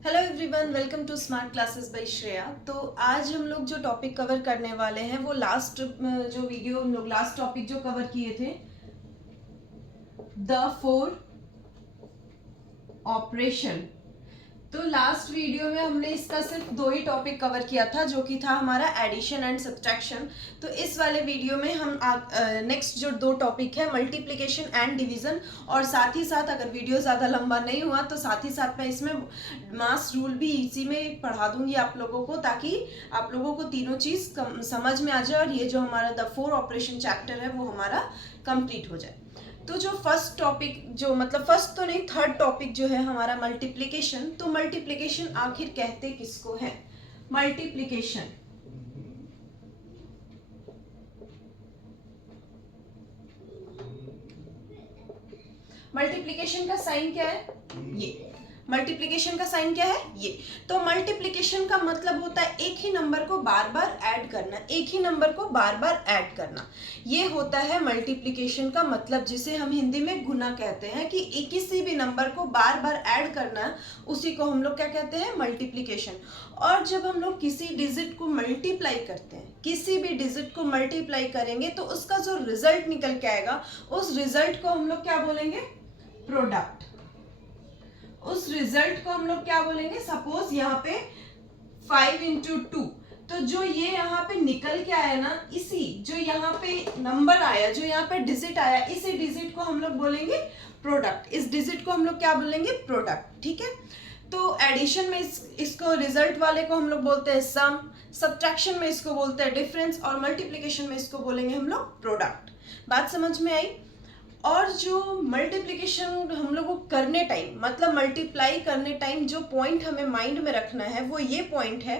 Hello everyone, welcome to smart classes by Shreya. तो आज हम लोग जो टॉपिक कवर करने वाले हैं वो जो वीडियो हम लोग लास्ट टॉपिक जो कवर किए थे, द फोर ऑपरेशन। तो लास्ट वीडियो में हमने इसका सिर्फ दो ही टॉपिक कवर किया था, जो कि था हमारा एडिशन एंड सब्ट्रैक्शन। तो इस वाले वीडियो में हम नेक्स्ट जो दो टॉपिक है, मल्टीप्लिकेशन एंड डिवीजन, और साथ ही साथ अगर वीडियो ज़्यादा लंबा नहीं हुआ तो साथ ही साथ मैं इसमें मास रूल भी इसी में पढ़ा दूंगी आप लोगों को, ताकि आप लोगों को तीनों चीज़ समझ में आ जाए और ये जो हमारा द फोर ऑपरेशन चैप्टर है वो हमारा कंप्लीट हो जाए। तो जो फर्स्ट टॉपिक, जो मतलब फर्स्ट तो नहीं, थर्ड टॉपिक जो है हमारा मल्टीप्लिकेशन। तो मल्टीप्लिकेशन आखिर कहते किसको है? मल्टीप्लिकेशन, मल्टीप्लिकेशन का साइन क्या है? ये मल्टीप्लिकेशन का साइन क्या है? ये। तो मल्टीप्लिकेशन का मतलब होता है एक ही नंबर को बार बार ऐड करना, एक ही नंबर को बार बार ऐड करना, ये होता है मल्टीप्लिकेशन का मतलब, जिसे हम हिंदी में गुना कहते हैं। कि किसी भी नंबर को बार बार ऐड करना, उसी को हम लोग क्या कहते हैं? मल्टीप्लिकेशन। और जब हम लोग किसी डिजिट को मल्टीप्लाई करते हैं, किसी भी डिजिट को मल्टीप्लाई करेंगे, तो उसका जो रिजल्ट निकल के आएगा, उस रिजल्ट को हम लोग क्या बोलेंगे? प्रोडक्ट। उस रिजल्ट को हम लोग क्या बोलेंगे? सपोज यहाँ पे 5 इंटू 2, तो जो ये यहाँ पे निकल के आया ना, इसी जो यहाँ पे नंबर आया, जो यहाँ पे डिजिट आया, इसी डिजिट को हम लोग बोलेंगे प्रोडक्ट। इस डिजिट को हम लोग क्या बोलेंगे? प्रोडक्ट। ठीक है। तो एडिशन में इसको रिजल्ट वाले को हम लोग बोलते हैं सम, सब्ट्रैक्शन में इसको बोलते हैं डिफरेंस, और मल्टीप्लिकेशन में इसको बोलेंगे हम लोग प्रोडक्ट। बात समझ में आई? और जो मल्टीप्लिकेशन हम लोग को करने टाइम, मतलब मल्टीप्लाई करने टाइम, जो पॉइंट हमें माइंड में रखना है वो ये पॉइंट है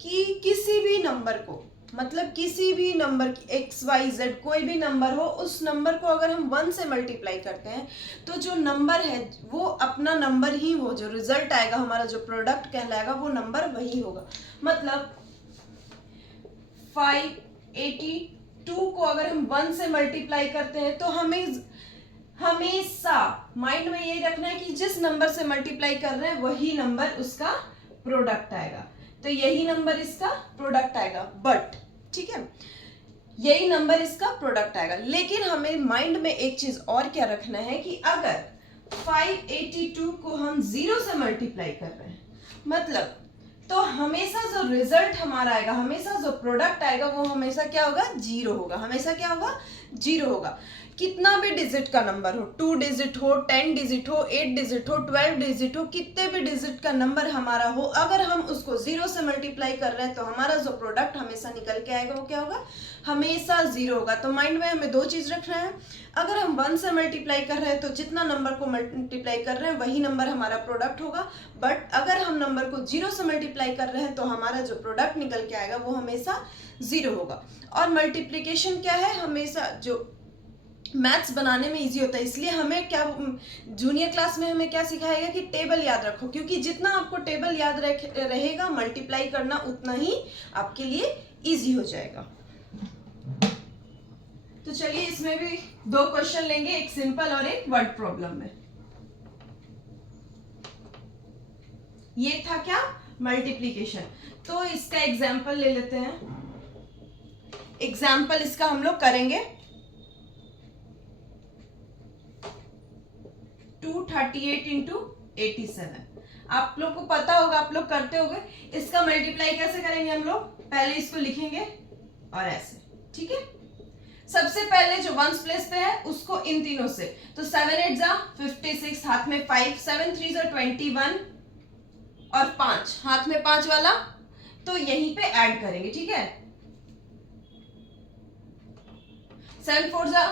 कि किसी भी नंबर को, मतलब किसी भी नंबर, एक्स वाई जेड कोई भी नंबर हो, उस नंबर को अगर हम 1 से मल्टीप्लाई करते हैं, तो जो नंबर है वो अपना नंबर ही, वो जो रिजल्ट आएगा हमारा, जो प्रोडक्ट कहलाएगा, वो नंबर वही होगा। मतलब 582 को अगर हम 1 से मल्टीप्लाई करते हैं, तो हमें हमेशा माइंड में यही रखना है कि जिस नंबर से मल्टीप्लाई कर रहे हैं वही नंबर उसका प्रोडक्ट आएगा। तो यही नंबर इसका प्रोडक्ट आएगा, बट ठीक है, यही नंबर इसका प्रोडक्ट आएगा। लेकिन हमें माइंड में एक चीज और क्या रखना है कि अगर 582 को हम 0 से मल्टीप्लाई कर रहे हैं, मतलब तो हमेशा जो रिजल्ट हमारा आएगा, हमेशा जो प्रोडक्ट आएगा, वो हमेशा क्या होगा? 0 होगा। हमेशा क्या होगा? 0 होगा। कितना भी डिजिट का नंबर हो, 2 डिजिट हो, 10 डिजिट हो, 8 डिजिट हो, 12 डिजिट हो, कितने भी डिजिट का नंबर हमारा हो, अगर हम उसको 0 से मल्टीप्लाई कर रहे हैं, तो हमारा जो प्रोडक्ट हमेशा निकल के आएगा वो क्या होगा? हमेशा 0 होगा। तो माइंड में हमें दो चीज रखना है। अगर हम 1 से मल्टीप्लाई कर रहे हैं, तो जितना नंबर को मल्टीप्लाई कर रहे हैं वही नंबर हमारा प्रोडक्ट होगा। बट अगर हम नंबर को 0 से मल्टीप्लाई कर रहे हैं, तो हमारा जो प्रोडक्ट निकल के आएगा वो हमेशा 0 होगा। और मल्टीप्लिकेशन क्या है? हमेशा जो मैथ्स बनाने में इजी होता है, इसलिए हमें क्या, जूनियर क्लास में हमें क्या सिखाएगा कि टेबल याद रखो, क्योंकि जितना आपको टेबल याद रहेगा, मल्टीप्लाई करना उतना ही आपके लिए इजी हो जाएगा। तो चलिए इसमें भी दो क्वेश्चन लेंगे, एक सिंपल और एक वर्ड प्रॉब्लम में। ये था क्या? मल्टीप्लिकेशन। तो इसका एग्जाम्पल ले लेते हैं। एग्जाम्पल इसका हम लोग करेंगे 238 इंटू 87। आप लोग को पता होगा, आप लोग करते होंगे। इसका मल्टीप्लाई कैसे करेंगे हम लोग? पहले इसको लिखेंगे और ऐसे, ठीक है। सबसे पहले जो वंस प्लेस पे है उसको इन तीनों से, तो 7 8 जा 56, हाथ में 5, 7 3 जा 21, और 5 हाथ में 5 वाला, तो यहीं पे ऐड करेंगे, ठीक है। 7 4 जा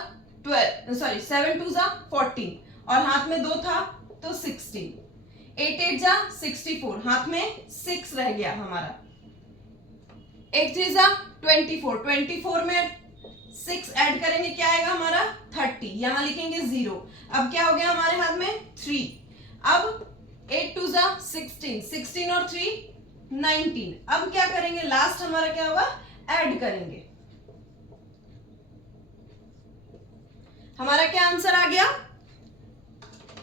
12, सॉरी 7 2 जा 14, और हाथ में 2 था तो 16, 8 8 जा 64, हाथ में 6 रह गया हमारा, 8 3 जा 24, 24 में 6 ऐड करेंगे, क्या आएगा हमारा? 30, यहां लिखेंगे 0। अब क्या हो गया हमारे हाथ में? 3। अब 8 2 जा 16, 16 और 3 19। अब क्या करेंगे? लास्ट हमारा क्या होगा? ऐड करेंगे। हमारा क्या आंसर आ गया?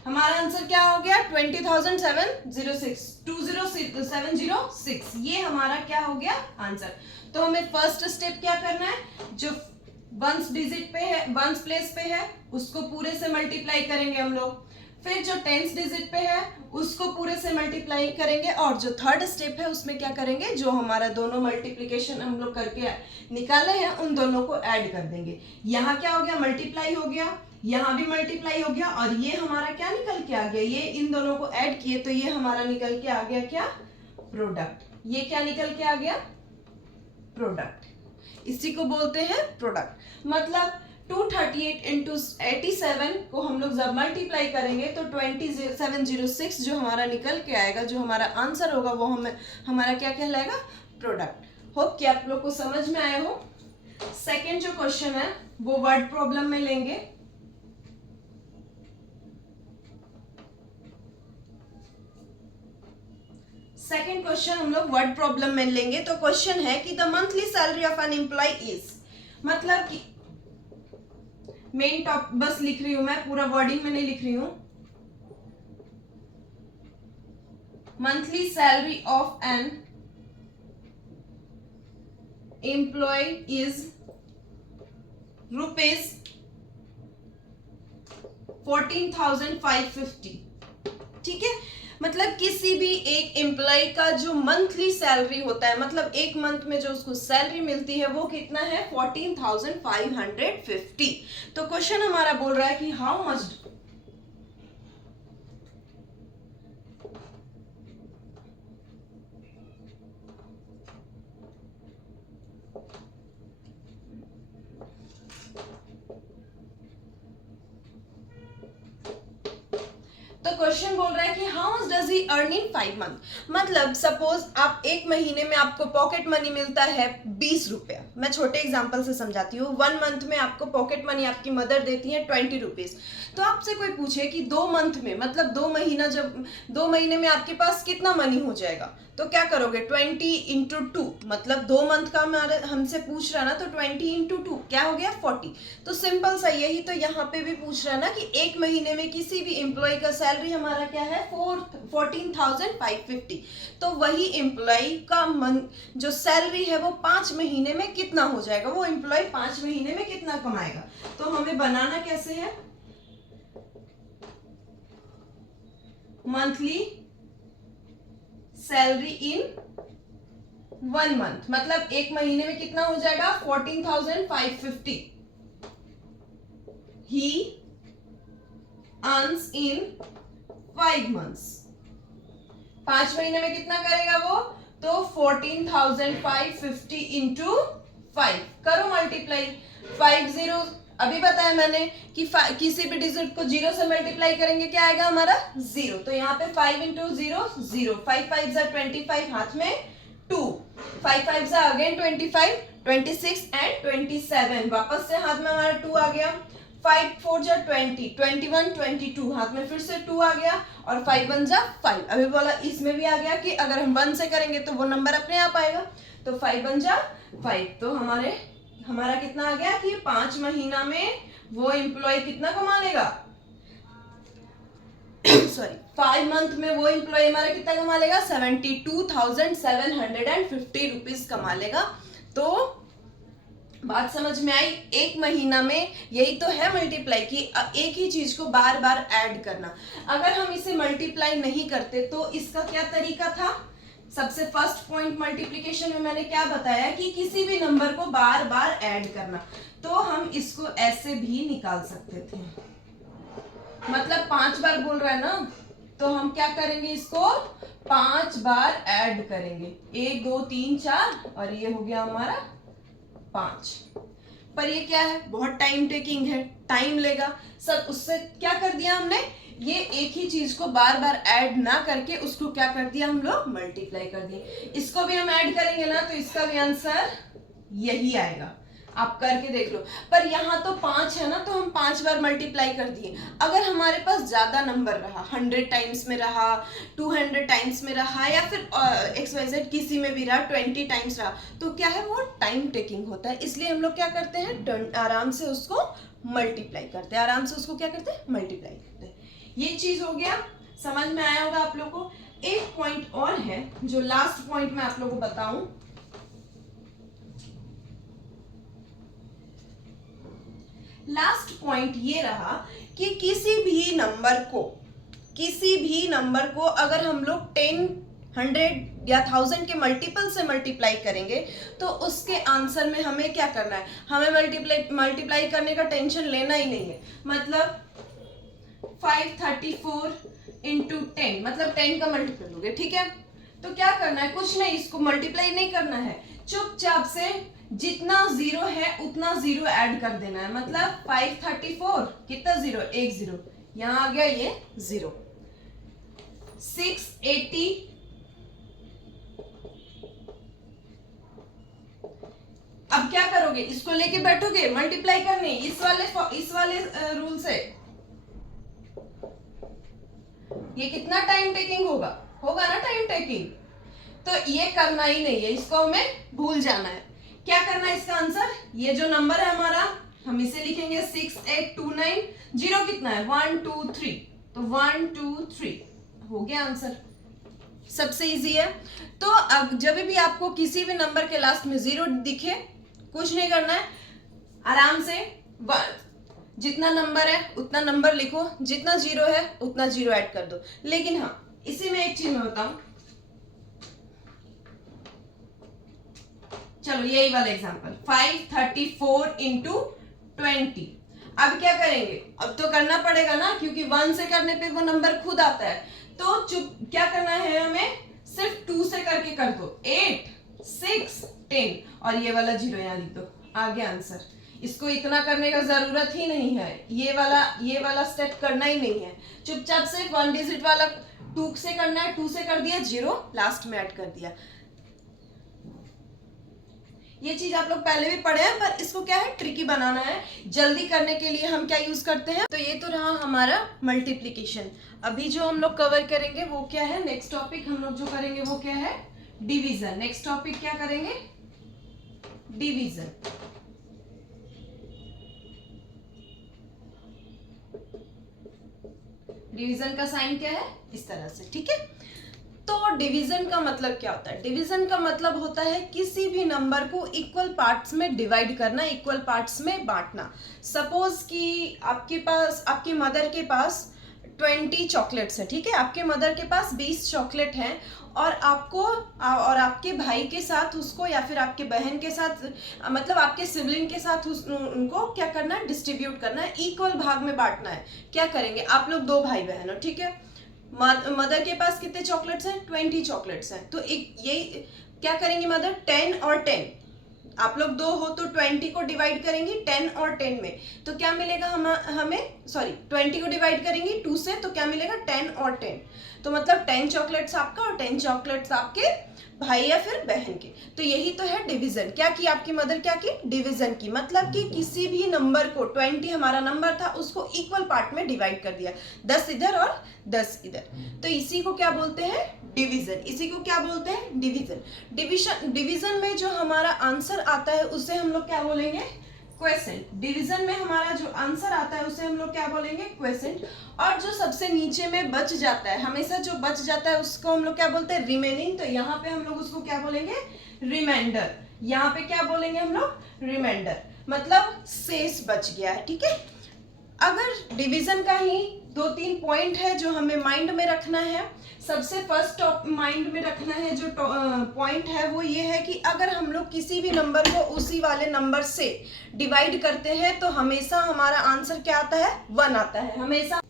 हमारा आंसर क्या हो गया? 20,706। 20 706, ये हमारा क्या हो गया आंसर। तो हमें फर्स्ट स्टेप क्या करना है, जो वंस डिजिट पे है, वंस प्लेस पे है, उसको पूरे से मल्टीप्लाई करेंगे हम लोग। फिर जो टेंस डिजिट पे है उसको पूरे से मल्टीप्लाई करेंगे, और जो थर्ड स्टेप है उसमें क्या करेंगे, जो हमारा दोनों मल्टीप्लिकेशन हम लोग करके निकाले हैं उन दोनों को ऐड कर देंगे। यहाँ क्या हो गया, मल्टीप्लाई हो गया, यहाँ भी मल्टीप्लाई हो गया, और ये हमारा क्या निकल के आ गया, ये इन दोनों को ऐड किए तो ये हमारा निकल के आ गया क्या, प्रोडक्ट। ये क्या निकल के आ गया, प्रोडक्ट। इसी को बोलते हैं प्रोडक्ट। मतलब 238 इंटू 87 को हम लोग जब मल्टीप्लाई करेंगे तो 2706 जो हमारा निकल के आएगा, जो हमारा आंसर होगा वो हमारा क्या कहलाएगा, प्रोडक्ट। होप कि आप लोग को समझ में आए हो। सेकेंड जो क्वेश्चन है वो वर्ड प्रॉब्लम में लेंगे। सेकेंड क्वेश्चन हम लोग वर्ड प्रॉब्लम में लेंगे। तो क्वेश्चन है कि the monthly salary of an employee is, मतलब कि मेन टॉप बस लिख रही हूं मैं, पूरा वर्डिंग में नहीं लिख रही हूं। Monthly salary of an employee is rupees 14,550। ठीक है, मतलब किसी भी एक एम्प्लॉय का जो मंथली सैलरी होता है, मतलब एक मंथ में जो उसको सैलरी मिलती है वो कितना है, 14,550। तो क्वेश्चन हमारा बोल रहा है कि हाउ मच तो क्वेश्चन बोल रहा है कि how much does he earn in 5 month. मतलब सपोज आप एक महीने में आपको पॉकेट मनी मिलता है 20 रुपया, मैं छोटे एग्जांपल से समझाती हूँ। 1 मंथ में आपको पॉकेट मनी आपकी मदर देती है 20 रुपीज। तो आपसे कोई पूछे कि 2 मंथ में, मतलब 2 महीना, जब 2 महीने में आपके पास कितना मनी हो जाएगा, तो क्या करोगे, 20 इंटू 2, मतलब 2 मंथ का हमारे हमसे पूछ रहा ना, तो 20 इंटू 2 क्या हो गया, 40। तो सिंपल सा यही तो यहाँ पे भी पूछ रहा ना कि एक महीने में किसी भी एम्प्लॉय का सैलरी हमारा क्या है, 14,550। तो वही एम्प्लॉय का जो सैलरी है वो 5 महीने में कितना हो जाएगा, वो एम्प्लॉय 5 महीने में कितना कमाएगा। तो हमें बनाना कैसे है, मंथली सैलरी इन 1 मंथ, मतलब एक महीने में कितना हो जाएगा, 14,550। ही अर्न्स इन 5 मंथ्स। 5 महीने में कितना करेगा वो, तो 14,550 इंटू 5 करो मल्टीप्लाई। 5 जीरो अभी बताया मैंने कि किसी भी डिजिट को 0 से मल्टीप्लाई करेंगे क्या आएगा हमारा, 0। तो यहाँ पे 5 इंटू 0 0, 5 5 जा 25, हाथ में 2, 5 5 जा अगेन 25, 26 एंड 27, वापस से हाथ में हमारा 2 आ गया। 5 4 जा 20, 21 22, हाथ में फिर से 2 आ गया, और 5 1 जा 5। अभी बोला इसमें भी आ गया कि अगर हम 1 से करेंगे तो वो नंबर अपने आप आएगा। तो 5 1 जा 5, तो हमारा कितना आ गया कि 5 महीना में वो एम्प्लॉय कितना कमा लेगा, सॉरी 5 मंथ में वो एम्प्लॉय हमारा कितना कमा लेगा, 72,750 रुपीज कमा लेगा। तो बात समझ में आई। एक महीना में यही तो है मल्टीप्लाई की, एक ही चीज को बार बार ऐड करना। अगर हम इसे मल्टीप्लाई नहीं करते तो इसका क्या तरीका था, सबसे फर्स्ट पॉइंट मल्टीप्लिकेशन में मैंने क्या बताया कि किसी भी नंबर को बार बार ऐड करना। तो हम इसको ऐसे भी निकाल सकते थे, मतलब 5 बार बोल रहा है ना, तो हम क्या करेंगे, इसको 5 बार ऐड करेंगे। 1 2 3 4, और ये हो गया हमारा 5। पर ये क्या है, बहुत टाइम टेकिंग है, टाइम लेगा सब। उससे क्या कर दिया हमने, ये एक ही चीज को बार बार ऐड ना करके उसको क्या कर दिया, हम लोग मल्टीप्लाई कर दिए। इसको भी हम ऐड करेंगे ना, तो इसका भी आंसर यही आएगा। आप करके देख लो। पर यहाँ तो 5 है ना, तो हम 5 बार मल्टीप्लाई कर दिए। अगर हमारे पास ज्यादा नंबर रहा, 100 टाइम्स में रहा, 200 टाइम्स में रहा, या फिर XYZ किसी में भी रहा, 20 टाइम्स रहा, तो क्या है, वो टाइम टेकिंग होता है। इसलिए हम लोग क्या करते हैं, आराम से उसको मल्टीप्लाई करते हैं, आराम से उसको क्या करते हैं, मल्टीप्लाई करते हैं। ये चीज हो गया, समझ में आया होगा आप लोग को। एक पॉइंट और है है, जो लास्ट पॉइंट मैं आप लोगों को बताऊं, लास्ट पॉइंट ये रहा कि किसी भी नंबर को अगर हम लोग 10, 100 या 1000 के मल्टीपल से मल्टीप्लाई करेंगे तो उसके आंसर में हमें क्या करना है, हमें मल्टीप्लाई करने का टेंशन लेना ही नहीं है। मतलब 534 इंटू 10, मतलब 10 का मल्टीपल हो गया, ठीक है। तो क्या करना है, कुछ नहीं, इसको मल्टीप्लाई नहीं करना है, चुपचाप से जितना जीरो है उतना जीरो ऐड कर देना है। मतलब 534 कितना जीरो, एक जीरो, यहां आ गया ये जीरो। 680 अब क्या करोगे, इसको लेके बैठोगे मल्टीप्लाई करने इस वाले रूल से। ये कितना टाइम टेकिंग होगा ना टाइम टेकिंग, तो ये करना ही नहीं है, इसको हमें भूल जाना है। क्या करना है इसका आंसर, ये जो नंबर है हमारा हम इसे लिखेंगे 6829, जीरो कितना है 1 2 3, तो 1 2 3 हो गया आंसर। सबसे इजी है। तो अब जब भी आपको किसी भी नंबर के लास्ट में जीरो दिखे, कुछ नहीं करना है, आराम से जितना नंबर है उतना नंबर लिखो, जितना जीरो है उतना जीरो ऐड कर दो। लेकिन हाँ, इसी में एक चीज मैं बताऊं, चलो यही वाला एग्जांपल 534 इंटू 20। अब क्या करेंगे, अब तो करना पड़ेगा ना, क्योंकि 1 से करने पे वो नंबर खुद आता है। तो क्या करना है, हमें सिर्फ 2 से करके कर दो, 8 6 10 और ये वाला जीरो यहाँ लिख दो, आ गया आंसर। इसको इतना करने का जरूरत ही नहीं है, ये वाला स्टेप करना ही नहीं है। चुपचाप से 1 डिजिट वाला 2 से करना है, 2 से कर दिया, जीरो लास्ट में ऐड कर दिया। ये चीज आप लोग पहले भी पढ़े हैं, पर इसको क्या है, ट्रिकी बनाना है। जल्दी करने के लिए हम क्या यूज करते हैं, तो ये तो रहा हमारा मल्टीप्लिकेशन। अभी जो हम लोग कवर करेंगे वो क्या है, नेक्स्ट टॉपिक हम लोग जो करेंगे वो क्या है, डिवीजन। नेक्स्ट टॉपिक क्या करेंगे, डिवीजन। डिवीजन का साइन क्या है, इस तरह से, ठीक है। तो डिवीजन का मतलब क्या होता है, डिवीजन का मतलब होता है किसी भी नंबर को इक्वल पार्ट्स में डिवाइड करना, इक्वल पार्ट्स में बांटना। सपोज कि आपकी मदर के पास 20 चॉकलेट्स है, ठीक है, आपके मदर के पास 20 चॉकलेट हैं, और आपके भाई के साथ उसको, या फिर आपके बहन के साथ, मतलब आपके सिबलिंग के साथ उनको क्या करना है, डिस्ट्रीब्यूट करना है, इक्वल भाग में बांटना है। क्या करेंगे, आप लोग 2 भाई बहन हो, ठीक है, मदर के पास कितने चॉकलेट्स हैं, 20 चॉकलेट्स हैं। तो ये क्या करेंगी मदर, 10 और 10, आप लोग 2 हो तो 20 को डिवाइड करेंगी 10 और 10 में, तो क्या मिलेगा हमें 20 को डिवाइड करेंगी 2 से, तो क्या मिलेगा 10 और 10, तो मतलब 10 चॉकलेट्स आपका और 10 चॉकलेट्स आपके भाई या फिर बहन के। तो यही तो है डिवीजन। क्या की आपकी मदर, क्या की, डिवीजन की। मतलब कि किसी भी नंबर को, 20 हमारा नंबर था, उसको इक्वल पार्ट में डिवाइड कर दिया, 10 इधर और 10 इधर। तो इसी को क्या बोलते हैं, डिवीजन। इसी को क्या बोलते हैं, डिवीजन। डिवीजन में जो हमारा आंसर आता है उसे हम लोग क्या बोलेंगे, क्वेसेंट। डिवीजन में हमारा जो आंसर आता है उसे हम लोग क्या बोलेंगे, क्वेसेंट। और जो सबसे नीचे में बच जाता है, हमेशा जो बच जाता है उसको हम लोग क्या बोलते हैं, रिमेनिंग। तो यहाँ पे हम लोग उसको क्या बोलेंगे, रिमाइंडर। यहाँ पे क्या बोलेंगे हम लोग, रिमाइंडर, मतलब शेष बच गया है, ठीक है। अगर डिवीजन का ही 2-3 पॉइंट है जो हमें माइंड में रखना है। सबसे फर्स्ट माइंड में रखना है जो पॉइंट है वो ये है कि अगर हम लोग किसी भी नंबर को उसी वाले नंबर से डिवाइड करते हैं तो हमेशा हमारा आंसर क्या आता है, 1 आता है हमेशा।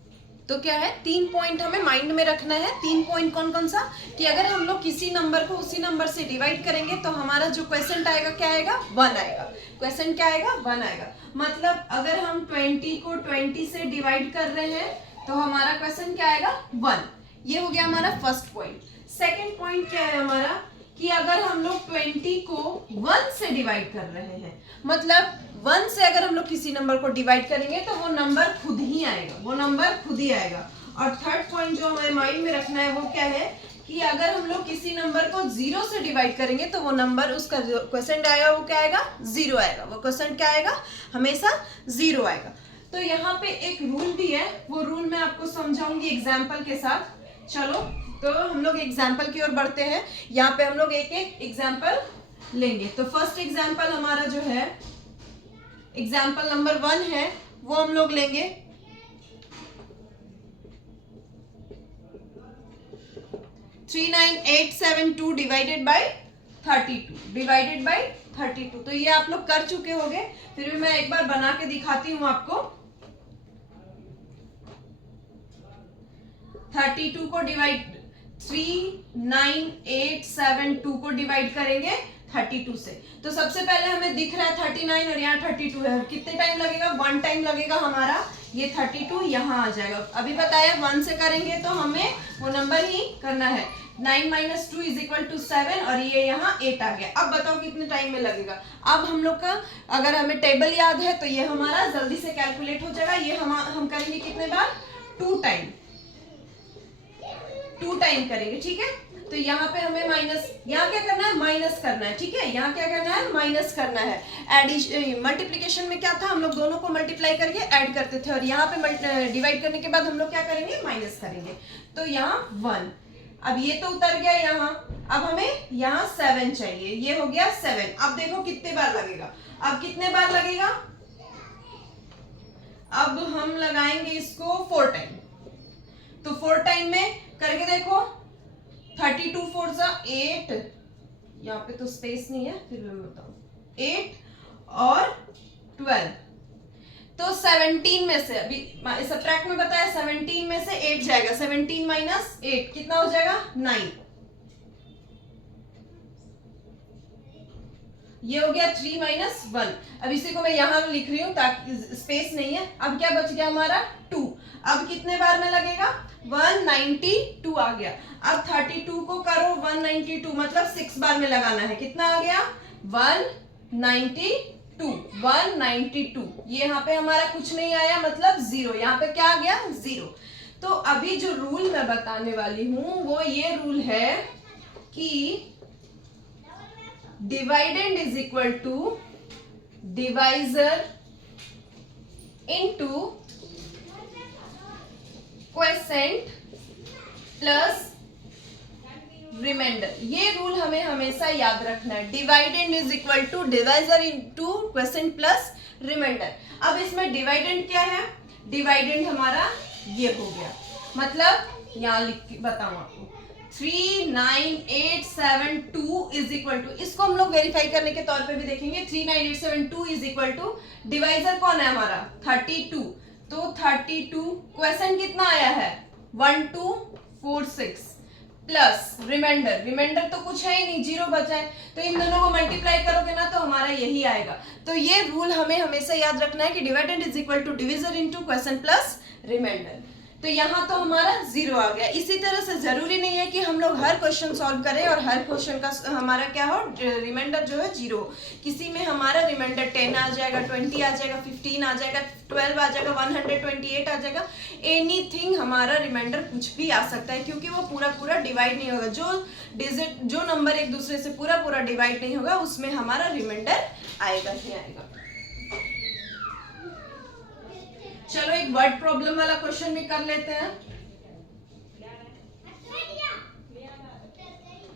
तो क्या है, 3 पॉइंट हमें माइंड में रखना है। 3 पॉइंट कौन कौन सा, कि अगर हम लोग किसी नंबर को उसी नंबर से डिवाइड करेंगे तो हमारा जो क्वेश्चन आएगा क्या आएगा, 1 आएगा। क्वेश्चन क्या आएगा, 1 आएगा। मतलब अगर हम 20 को 20 से डिवाइड कर रहे हैं तो हमारा क्वेश्चन क्या आएगा, 1। ये हो गया हमारा फर्स्ट पॉइंट। सेकेंड पॉइंट क्या है हमारा, कि अगर हम लोग 20 को 1 से डिवाइड कर रहे हैं, मतलब 1 से अगर हम लोग किसी नंबर को डिवाइड करेंगे तो वो नंबर खुद ही आएगा, वो नंबर खुद ही आएगा। और थर्ड पॉइंट जो हमें माइंड में रखना है वो क्या है, कि अगर हम लोग किसी नंबर को 0 से डिवाइड करेंगे तो वो नंबर, उसका जो क्वेश्चन आएगा वो क्या आएगा, 0 आएगा। वो क्वेश्चन क्या आएगा, हमेशा 0 आएगा। तो यहाँ पे एक रूल भी है, वो रूल मैं आपको समझाऊंगी एग्जाम्पल के साथ। चलो तो हम लोग एग्जाम्पल की ओर बढ़ते हैं। यहाँ पे हम लोग एक एक एग्जाम्पल लेंगे। तो फर्स्ट एग्जाम्पल हमारा जो है एग्जाम्पल नंबर 1 है, वो हम लोग लेंगे 39872 डिवाइडेड बाय 32। तो ये आप लोग कर चुके होंगे, फिर भी मैं एक बार बना के दिखाती हूँ आपको। 32 को डिवाइड 39872 को डिवाइड करेंगे 32 से। तो सबसे पहले हमें दिख रहा है 39 और यहाँ 32 है। कितने टाइम लगेगा? 1 टाइम लगेगा हमारा। ये 32 यहाँ आ जाएगा। अभी बताया 1 से करेंगे तो हमें वो नंबर ही करना है। 9 - 2 = 7 और ये यहाँ 8 आ गया। अब बताओ कितने टाइम में लगेगा। अब हम लोग का अगर हमें टेबल याद है तो ये हमारा जल्दी से कैलकुलेट हो जाएगा। ये हम करेंगे कितने बार? 2 टाइम करेंगे, ठीक है। तो यहाँ पे हमें यहाँ क्या करना है? माइनस करना है, ठीक है। यहाँ क्या करना है? माइनस करना है। मल्टीप्लिकेशन में क्या था? हम लोग दोनों को मल्टीप्लाई करके ऐड करते थे, और यहाँ पे डिवाइड करने के बाद हम लोग क्या करेंगे? माइनस करेंगे। तो यहाँ 1, अब ये तो उतर गया यहाँ। अब हमें यहाँ 7 चाहिए, ये हो गया 7। अब देखो कितने बार लगेगा। अब कितने बार लगेगा? अब हम लगाएंगे इसको 4 टाइम। तो 4 टाइम में करके देखो। 32 4 = 8, यहाँ पे तो स्पेस नहीं है, फिर मैं बताऊं। 8 और 12, तो 17 में से अभी सब्ट्रैक्ट में बताया 17 में से 8 जाएगा। 17 - 8 कितना हो जाएगा? 9। ये हो गया 3 - 1। अब इसी को मैं यहां लिख रही हूं ताकि स्पेस नहीं है। अब क्या बच गया हमारा? 2। अब कितने बार में लगेगा? 192 आ गया। अब 32 को करो 192, मतलब 6 बार में लगाना है। कितना आ गया? 192। ये यहाँ पे हमारा कुछ नहीं आया, मतलब 0। यहाँ पे क्या आ गया? 0। तो अभी जो रूल मैं बताने वाली हूं वो ये रूल है कि dividend is equal to divisor into quotient plus remainder. ये रूल हमें हमेशा याद रखना है। Dividend is equal to divisor into quotient plus remainder. अब इसमें डिवाइडेंड क्या है? डिवाइडेंड हमारा ये हो गया, मतलब यहाँ लिख के बताऊं आपको। 39872 इज इक्वल टू, इसको हम लोग वेरीफाई करने के तौर पे भी देखेंगे। 39872 इज इक्वल टू डिवाइजर कौन है हमारा? 32। तो 32 क्वेश्चन कितना आया है? 1246 प्लस रिमाइंडर तो कुछ है ही नहीं, 0 बचा है। तो इन दोनों को मल्टीप्लाई करोगे ना तो हमारा यही आएगा। तो ये रूल हमें हमेशा याद रखना है कि dividend is equal to divisor into question plus remainder. तो यहाँ तो हमारा 0 आ गया। इसी तरह से जरूरी नहीं है कि हम लोग हर क्वेश्चन सॉल्व करें और हर क्वेश्चन का हमारा क्या हो, रिमाइंडर जो है 0। किसी में हमारा रिमाइंडर 10 आ जाएगा, 20 आ जाएगा, 15 आ जाएगा, 12 आ जाएगा, 128 आ जाएगा। एनीथिंग हमारा रिमाइंडर कुछ भी आ सकता है, क्योंकि वो पूरा डिवाइड नहीं होगा। जो नंबर एक दूसरे से पूरा डिवाइड नहीं होगा उसमें हमारा रिमाइंडर आएगा ही आएगा। चलो एक वर्ड प्रॉब्लम वाला क्वेश्चन भी कर लेते हैं।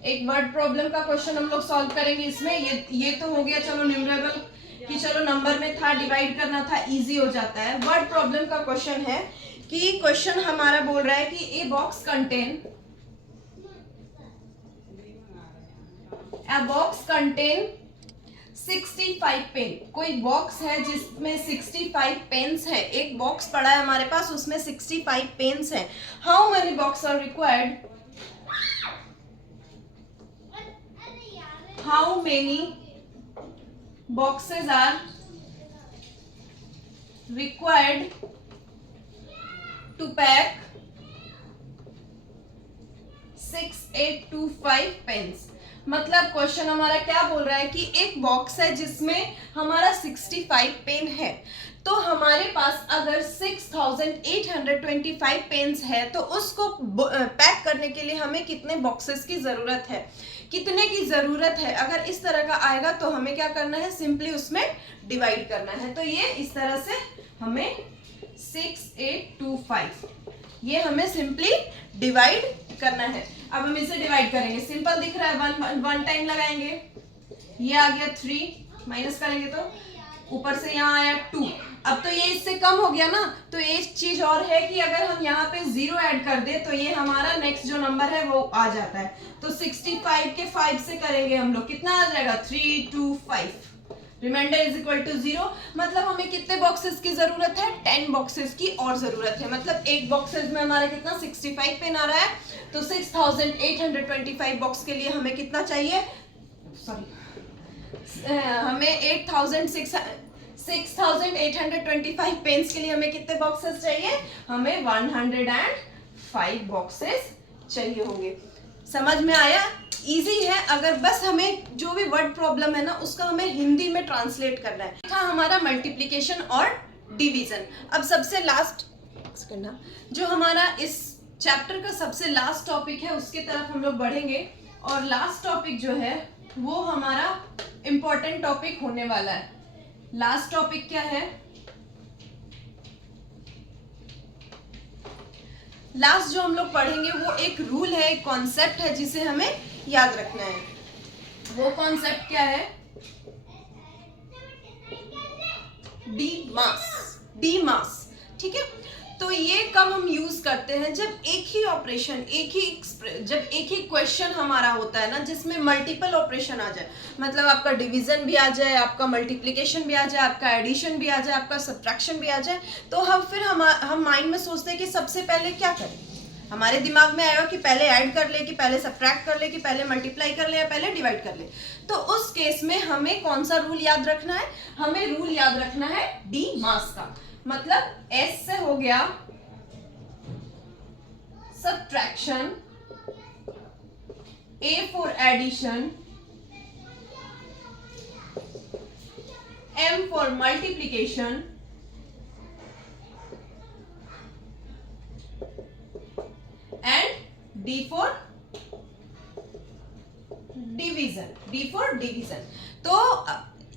एक वर्ड प्रॉब्लम का क्वेश्चन हम लोग सॉल्व करेंगे इसमें। ये तो हो गया चलो न्यूमरेबल कि चलो नंबर में था, डिवाइड करना था, इजी हो जाता है। वर्ड प्रॉब्लम का क्वेश्चन है कि क्वेश्चन हमारा बोल रहा है कि ए बॉक्स कंटेन 65 पेन। कोई बॉक्स है जिसमें 65 पेन्स है। एक बॉक्स पड़ा है हमारे पास, उसमें 65 पेन्स है। How many box are required? How many boxes are required to pack 6825 pens. मतलब क्वेश्चन हमारा क्या बोल रहा है कि एक बॉक्स है जिसमें हमारा 65 पेन है। तो हमारे पास अगर 6825 पेन्स है तो उसको पैक करने के लिए हमें कितने बॉक्सेस की जरूरत है, कितने की जरूरत है। अगर इस तरह का आएगा तो हमें क्या करना है? सिंपली उसमें डिवाइड करना है। तो ये इस तरह से हमें 6825 ये हमें सिंपली डिवाइड करना है। अब हम इसे डिवाइड करेंगे, सिंपल दिख रहा है, वन टाइम लगाएंगे, ये आ गया 3, माइनस करेंगे तो ऊपर से यहाँ आया 2। अब तो ये इससे कम हो गया ना, तो एक चीज और है कि अगर हम यहाँ पे 0 ऐड कर दे तो ये हमारा नेक्स्ट जो नंबर है वो आ जाता है। तो 65 के 5 से करेंगे हम लोग, कितना आ जाएगा 3, 2, 5, रिमाइंडर इज इक्वल टू 0। मतलब हमें कितने बॉक्सेस की जरूरत है, 10 बॉक्सेस की और जरूरत है। मतलब एक बॉक्सेस में हमारा कितना 65 पेन आ रहा है, तो 6825 बॉक्स के लिए हमें कितना चाहिए, सॉरी हमें 6825 पेन्स के लिए हमें कितने बॉक्सेस चाहिए, हमें 105 बॉक्सेस चाहिए होंगे। समझ में आया? इजी है। अगर बस हमें जो भी वर्ड प्रॉब्लम है ना उसका हमें हिंदी में ट्रांसलेट करना है। था हमारा मल्टीप्लिकेशन और डिवीजन। अब सबसे लास्ट जो हमारा इस चैप्टर का सबसे लास्ट टॉपिक है उसके तरफ हम लोग बढ़ेंगे। और लास्ट टॉपिक जो है वो हमारा इंपॉर्टेंट टॉपिक होने वाला है। लास्ट टॉपिक क्या है? लास्ट जो हम लोग पढ़ेंगे वो एक रूल है, एक कॉन्सेप्ट है जिसे हमें याद रखना है। वो कॉन्सेप्ट क्या है? डी मास। ठीक है, तो ये कब हम यूज करते हैं, जब एक ही ऑपरेशन, जब एक ही क्वेश्चन हमारा होता है ना जिसमें मल्टीपल ऑपरेशन आ जाए। मतलब आपका डिवीजन भी आ जाए, आपका मल्टीप्लिकेशन भी आ जाए, आपका एडिशन भी आ जाए, आपका सब्ट्रैक्शन भी आ जाए, तो हम माइंड में सोचते हैं कि सबसे पहले क्या करें। हमारे दिमाग में आएगा कि पहले ऐड कर ले, कि पहले सब्ट्रैक्ट कर ले, कि पहले मल्टीप्लाई कर ले या पहले डिवाइड कर ले। तो उस केस में हमें कौन सा रूल याद रखना है? हमें रूल याद रखना है डी मास का। मतलब एस से हो गया subtraction, A for addition, M for multiplication, and D for division. तो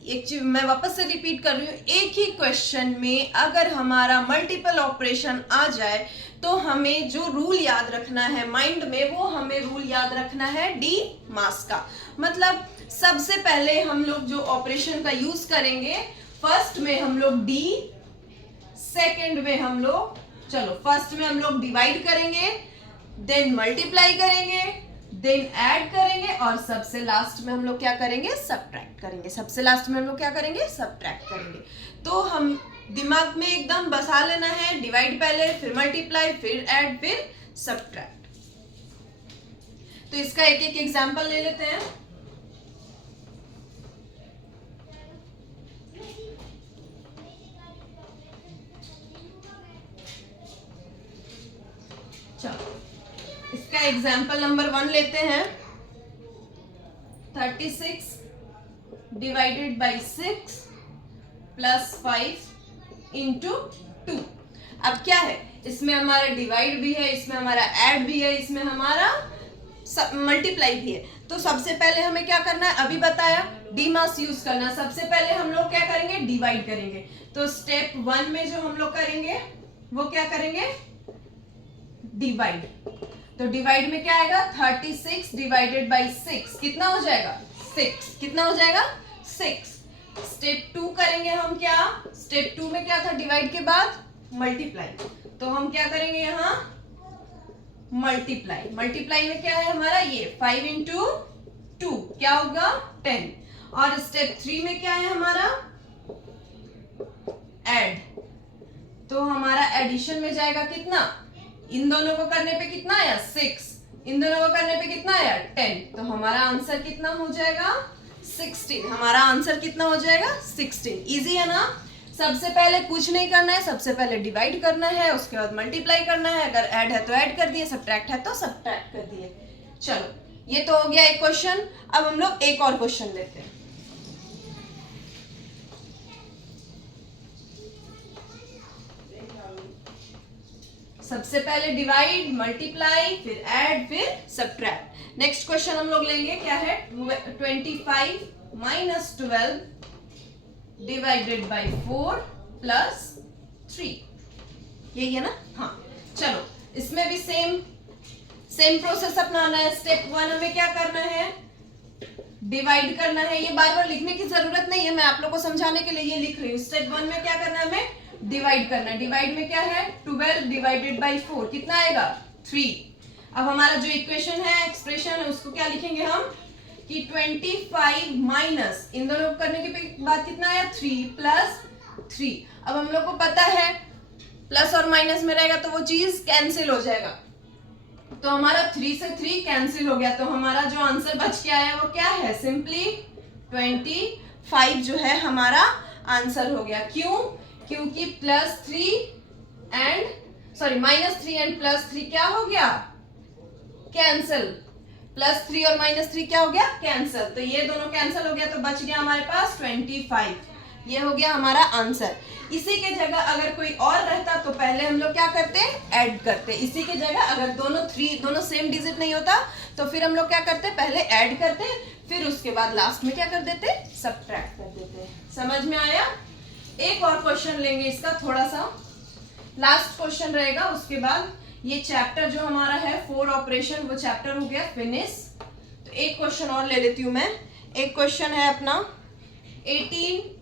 एक चीज मैं वापस से रिपीट कर रही हूँ, एक ही क्वेश्चन में अगर हमारा मल्टीपल ऑपरेशन आ जाए तो हमें जो रूल याद रखना है माइंड में, वो हमें रूल याद रखना है डी मास का। मतलब सबसे पहले हम लोग जो ऑपरेशन का यूज करेंगे, फर्स्ट में हम लोग डी, सेकंड में हम लोग फर्स्ट में हम लोग डिवाइड करेंगे, देन मल्टीप्लाई करेंगे, देन ऐड करेंगे, और सबसे लास्ट में हम लोग क्या करेंगे? सब्ट्रैक्ट करेंगे। तो हम दिमाग में एकदम बसा लेना है, डिवाइड पहले, फिर मल्टीप्लाई, फिर ऐड, फिर सब्ट्रैक्ट। तो इसका एक एक एग्जांपल ले लेते हैं। चलो इसका एग्जाम्पल नंबर 1 लेते हैं। 36 डिवाइडेड बाई 6 प्लस 5 इंटू 2। अब क्या है, इसमें हमारा डिवाइड भी है, इसमें हमारा ऐड भी है, इसमें हमारा मल्टीप्लाई भी है। तो सबसे पहले हमें क्या करना है, अभी बताया डी मास यूज करना। सबसे पहले हम लोग क्या करेंगे? डिवाइड करेंगे। तो स्टेप 1 में जो हम लोग करेंगे वो क्या करेंगे? डिवाइड। तो डिवाइड में क्या आएगा? 36 डिवाइडेड बाई 6 कितना हो जाएगा? 6। कितना हो जाएगा? 6। स्टेप 2 करेंगे हम क्या? स्टेप 2 में क्या था? डिवाइड के बाद मल्टीप्लाई। तो हम क्या करेंगे यहाँ? मल्टीप्लाई में क्या है हमारा? ये 5 इंटू 2 क्या होगा? 10। और स्टेप 3 में क्या है हमारा? ऐड। तो हमारा एडिशन में जाएगा कितना? इन दोनों को करने पे कितना आया? 6। इन दोनों को करने पे कितना आया? 10। तो हमारा आंसर कितना हो जाएगा? 16। हमारा आंसर कितना हो जाएगा? 16। इजी है ना? सबसे पहले कुछ नहीं करना है, सबसे पहले डिवाइड करना है, उसके बाद मल्टीप्लाई करना है, अगर ऐड है तो ऐड कर दिए, सब्ट्रैक्ट है तो सब्ट्रैक्ट कर दिए। चलो ये तो हो गया एक क्वेश्चन। अब हम लोग एक और क्वेश्चन लेते हैं। सबसे पहले डिवाइड, मल्टीप्लाई, फिर ऐड, फिर सब्ट्रैक्ट। नेक्स्ट क्वेश्चन हम लोग लेंगे, क्या है? 25 माइनस 12 डिवाइडेड बाई 4 प्लस 3। यही है ना? हाँ। चलो इसमें भी सेम प्रोसेस अपनाना है। स्टेप 1 हमें क्या करना है, डिवाइड करना है। ये बार बार लिखने की जरूरत नहीं है, मैं आप लोग को समझाने के लिए ये लिख रही हूँ। स्टेप 1 में क्या करना है, हमें डिवाइड करना है। डिवाइड में क्या है, 12 डिवाइडेड बाई 4 कितना आएगा, 3। अब हमारा जो इक्वेशन है, एक्सप्रेशन है, उसको क्या लिखेंगे हम कि 25 माइनस इन दोनों करने के बाद कितना आया, 3 प्लस 3। अब हम लोग को पता है प्लस और माइनस में रहेगा तो वो चीज कैंसिल हो जाएगा, तो हमारा 3 से 3 कैंसिल हो गया, तो हमारा जो आंसर बच के आया वो क्या है, सिंपली 25 जो है हमारा आंसर हो गया। क्यों, क्योंकि -3 एंड +3 क्या हो गया, कैंसिल। +3 और -3 क्या हो गया, कैंसिल। तो ये दोनों कैंसिल हो गया, तो बच गया हमारे पास 25। ये हो गया हमारा आंसर। इसी के जगह अगर कोई और रहता तो पहले हम लोग क्या करते, ऐड करते। इसी के जगह अगर दोनों सेम डिजिट नहीं होता तो फिर हम लोग क्या करते, पहले ऐड करते, फिर उसके बाद लास्ट में क्या कर देते, सब्ट्रैक्ट कर देते। समझ में आया। एक और क्वेश्चन लेंगे इसका, थोड़ा सा लास्ट क्वेश्चन रहेगा, उसके बाद ये चैप्टर जो हमारा है 4 ऑपरेशन, वो चैप्टर हो गया फिनिश। तो एक क्वेश्चन और ले लेती हूं मैं। एक क्वेश्चन है अपना 18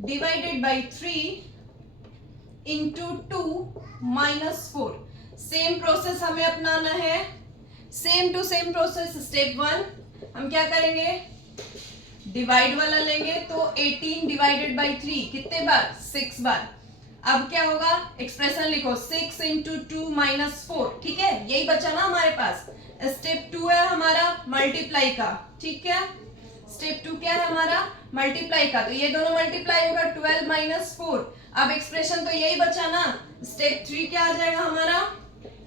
divided by 3 into 2 minus 4। Same process हमें अपनाना है, same to same process. Step 1 हम क्या करेंगे, डिवाइड वाला लेंगे, तो 18 डिवाइडेड बाई 3 कितने बार, 6 बार। अब क्या होगा, एक्सप्रेशन लिखो 6 इंटू 2 माइनस 4, ठीक है, यही बचा ना हमारे पास। स्टेप 2 है हमारा मल्टीप्लाई का, ठीक है। स्टेप 2 क्या है हमारा, मल्टीप्लाई का, तो ये दोनों मल्टीप्लाई होगा 12 माइनस 4। अब एक्सप्रेशन तो यही बचा ना। स्टेप 3 क्या आ जाएगा हमारा,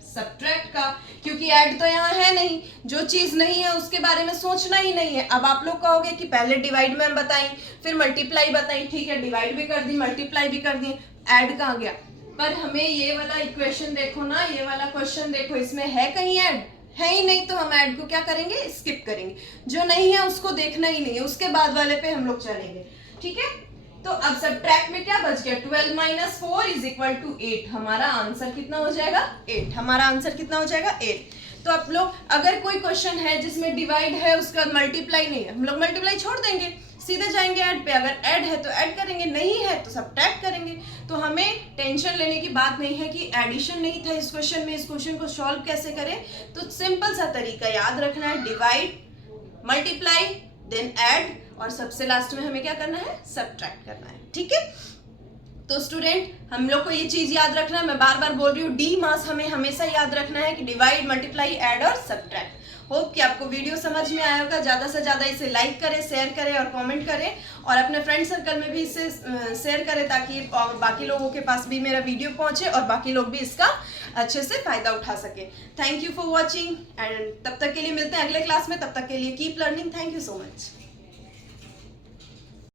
सब्ट्रैक्ट का, क्योंकि ऐड तो यहाँ है नहीं, जो चीज नहीं है उसके बारे में सोचना ही नहीं है। अब आप लोग कहोगे कि पहले डिवाइड में बताई, फिर मल्टीप्लाई बताई, ठीक है, डिवाइड भी कर दी, मल्टीप्लाई भी कर दी, ऐड कहाँ गया। पर हमें ये वाला इक्वेशन देखो ना, ये वाला क्वेश्चन देखो, इसमें है कहीं ऐड, है ही नहीं, तो हम ऐड को क्या करेंगे, स्किप करेंगे। जो नहीं है उसको देखना ही नहीं है, उसके बाद वाले पे हम लोग चलेंगे, ठीक है। तो अब सब्ट्रैक्ट में क्या बच गया, 12 माइनस 4 इज इक्वल टू 8। हमारा आंसर कितना हो जाएगा, 8। हमारा आंसर कितना हो जाएगा, 8। तो आप लोग अगर कोई क्वेश्चन है जिसमें डिवाइड है, उसके बाद मल्टीप्लाई नहीं है, हम लोग मल्टीप्लाई छोड़ देंगे, सीधे जाएंगे ऐड पे। अगर ऐड है तो ऐड करेंगे, नहीं है तो सब्ट्रैक्ट करेंगे। तो हमें टेंशन लेने की बात नहीं है कि एडिशन नहीं था इस क्वेश्चन में, इस क्वेश्चन को सॉल्व कैसे करें। तो सिंपल सा तरीका याद रखना है, डिवाइड, मल्टीप्लाई, देन ऐड, और सबसे लास्ट में हमें क्या करना है, सब्ट्रैक्ट करना है, ठीक है। तो स्टूडेंट हम लोग को ये चीज याद रखना है, मैं बार बार बोल रही हूँ, डी मास हमें हमेशा याद रखना है कि डिवाइड, मल्टीप्लाई, ऐड और सब्ट्रैक्ट। होप कि आपको वीडियो समझ में आया होगा। ज़्यादा से ज़्यादा इसे लाइक करें, शेयर करें और कमेंट करें, और अपने फ्रेंड सर्कल में भी इसे शेयर करें, ताकि बाकी लोगों के पास भी मेरा वीडियो पहुंचे और बाकी लोग भी इसका अच्छे से फायदा उठा सके। Thank you for watching, and तब तक के लिए मिलते हैं अगले क्लास में। तब तक के लिए keep learning. Thank you so much.